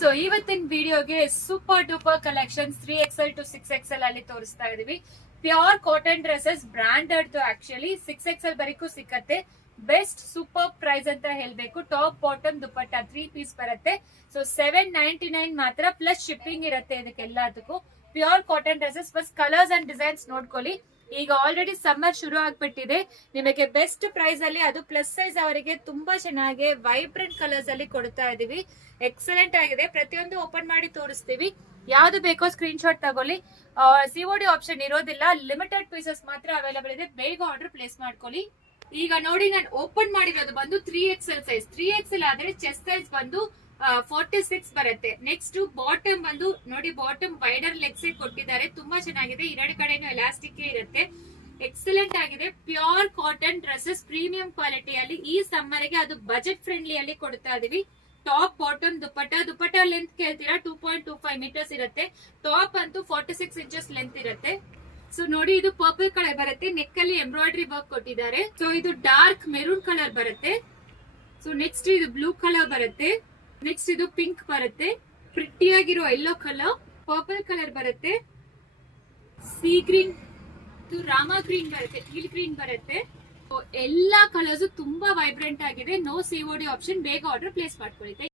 So ಇವತ್ತಿನ ವಿಡಿಯೋಗೆ super duper collection 3XL to 6XL ಅಲ್ಲಿ ತೋರಿಸ್ತಾ ಇದೀವಿ. Pure cotton dresses branded actually 6XL ಬರೀಕು ಸಿಕ್ಕತ್ತೆ. ಬೆಸ್ಟ್ ಸೂಪರ್ ಪ್ರೈಸ್ ಅಂತ ಹೇಳ್ಬೇಕು. ಟಾಪ್ ಬಾಟಮ್ ದುಪಟ್ಟ 3 ಪೀಸ್ ಬರುತ್ತೆ. ಸೊ 799 ಮಾತ್ರ ಪ್ಲಸ್ ಶಿಪ್ಪಿಂಗ್ ಇರುತ್ತೆ ಇದಕ್ಕೆಲ್ಲದಕ್ಕೂ. ಪ್ಯೂರ್ ಕಾಟನ್ ಡ್ರೆಸ್ಸಸ್ ಬಸ್ ಕಲರ್ಸ್ ಅಂಡ್ ಡಿಸೈನ್ಸ್ ನೋಡ್ಕೊಳ್ಳಿ. ಈಗ ಆಲ್ರೆಡಿ ಸಮ್ಮರ್ ಶುರು ಆಗ್ಬಿಟ್ಟಿದೆ. ನಿಮಗೆ ಬೆಸ್ಟ್ ಪ್ರೈಸ್ ಅಲ್ಲಿ ಅದು ಪ್ಲಸ್ ಸೈಜ್ ಅವರಿಗೆ ತುಂಬಾ ಚೆನ್ನಾಗಿ ವೈಬ್ರೆಂಟ್ ಕಲರ್ಸ್ ಅಲ್ಲಿ ಕೊಡ್ತಾ ಇದೀವಿ. ಎಕ್ಸಲೆಂಟ್ ಆಗಿದೆ. ಪ್ರತಿಯೊಂದು ಓಪನ್ ಮಾಡಿ ತೋರಿಸ್ತೀವಿ. ಯಾವ್ದು ಬೇಕೋ ಸ್ಕ್ರೀನ್ ಶಾಟ್ ತಗೊಳ್ಳಿ. ಸಿಒಡಿ ಆಪ್ಷನ್ ಇರೋದಿಲ್ಲ. ಲಿಮಿಟೆಡ್ ಪೀಸಸ್ ಮಾತ್ರ ಅವೈಲೇಬಲ್ ಇದೆ. ಬೇಗ ಆರ್ಡರ್ ಪ್ಲೇಸ್ ಮಾಡ್ಕೊಳ್ಳಿ. ಈಗ ನೋಡಿ ನಾನು ಓಪನ್ ಮಾಡಿರೋದು ಬಂದು 3XL ಸೈಜ್. 3XL ಆದ್ರೆ ಚೆಸ್ಟ್ ಸೈಜ್ ಬಂದು 46 ಬರುತ್ತೆ. ನೆಕ್ಸ್ಟ್ ಬಾಟಮ್ ಬಂದು ನೋಡಿ, ಬಾಟಮ್ ವೈಡರ್ ಲೆಗ್ಸ್ ಕೊಟ್ಟಿದ್ದಾರೆ. ತುಂಬಾ ಚೆನ್ನಾಗಿದೆ. ಎರಡು ಕಡೆನೂ ಎಲಾಸ್ಟಿಕ್ ಇರುತ್ತೆ. ಎಕ್ಸಲೆಂಟ್ ಆಗಿದೆ. ಪ್ಯೂರ್ ಕಾಟನ್ ಡ್ರೆಸ್ಸಸ್ ಪ್ರೀಮಿಯಂ ಕ್ವಾಲಿಟಿಯಲ್ಲಿ ಈ ಸಮ್ಮರ್ ಗೆ ಅದು ಬಜೆಟ್ ಫ್ರೆಂಡ್ಲಿ ಅಲ್ಲಿ ಕೊಡ್ತಾ ಇದೀವಿ. ಟಾಪ್ ಬಾಟಮ್ ದುಪಟ್ಟ ಲೆಂತ್ ಕೇಳ್ತೀರಾ 2.25 ಮೀಟರ್ಸ್ ಇರುತ್ತೆ. ಟಾಪ್ ಅಂತೂ 46 ಇಂಚಸ್ ಲೆಂತ್ ಇರುತ್ತೆ. ಸೊ ನೋಡಿ, ಇದು ಪರ್ಪಲ್ ಕಲರ್ ಬರುತ್ತೆ. ನೆಕ್ ಅಲ್ಲಿ ಎಂಬ್ರಾಯ್ಡರಿ ವರ್ಕ್ ಕೊಟ್ಟಿದ್ದಾರೆ. ಸೊ ಇದು ಡಾರ್ಕ್ ಮೆರೂನ್ ಕಲರ್ ಬರುತ್ತೆ. ಸೊ ನೆಕ್ಸ್ಟ್ ಇದು ಬ್ಲೂ ಕಲರ್ ಬರುತ್ತೆ. ನೆಕ್ಸ್ಟ್ ಇದು ಪಿಂಕ್ ಬರುತ್ತೆ. ಪ್ರಿಟಿ ಆಗಿರೋ ಯೆಲ್ಲೋ ಕಲರ್, ಪರ್ಪಲ್ ಕಲರ್ ಬರುತ್ತೆ. ಸಿ ಗ್ರೀನ್, ರಾಮಾ ಗ್ರೀನ್ ಬರುತ್ತೆ. ಟೀಲ್ ಗ್ರೀನ್ ಬರುತ್ತೆ. ಎಲ್ಲಾ ಕಲರ್ಸ್ ತುಂಬಾ ವೈಬ್ರೆಂಟ್ ಆಗಿದೆ. No COD option. ಬೇಗ ಆರ್ಡರ್ ಪ್ಲೇಸ್ ಮಾಡ್ಕೊಳ್ಳಿ.